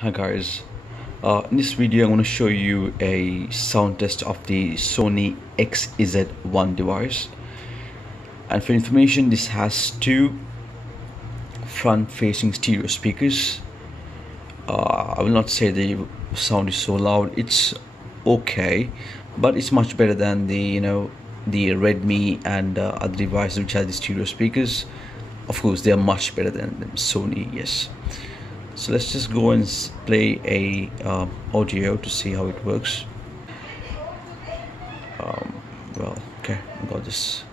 Hi guys, in this video I'm going to show you a sound test of the Sony XZ1 device. And for information, this has two front facing stereo speakers. I will not say the sound is so loud, it's okay, but it's much better than the Redmi and other devices which have the stereo speakers. Of course they are much better than Sony, yes. So let's just go and play a audio to see how it works. Well, okay, I got this.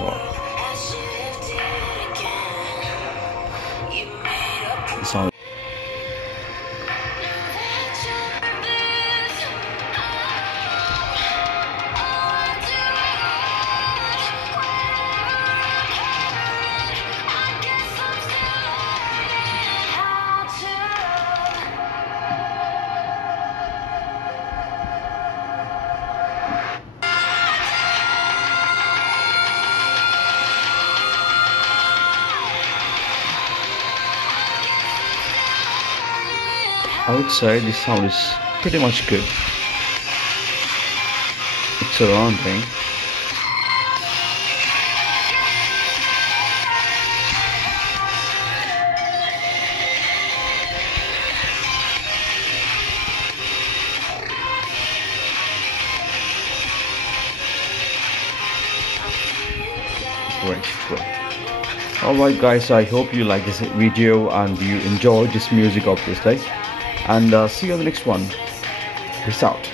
Wow. The sound. I would say the sound is pretty much good. It's surrounding. Great. Alright guys, I hope you like this video and you enjoyed this music obviously. And see you on the next one. Peace out.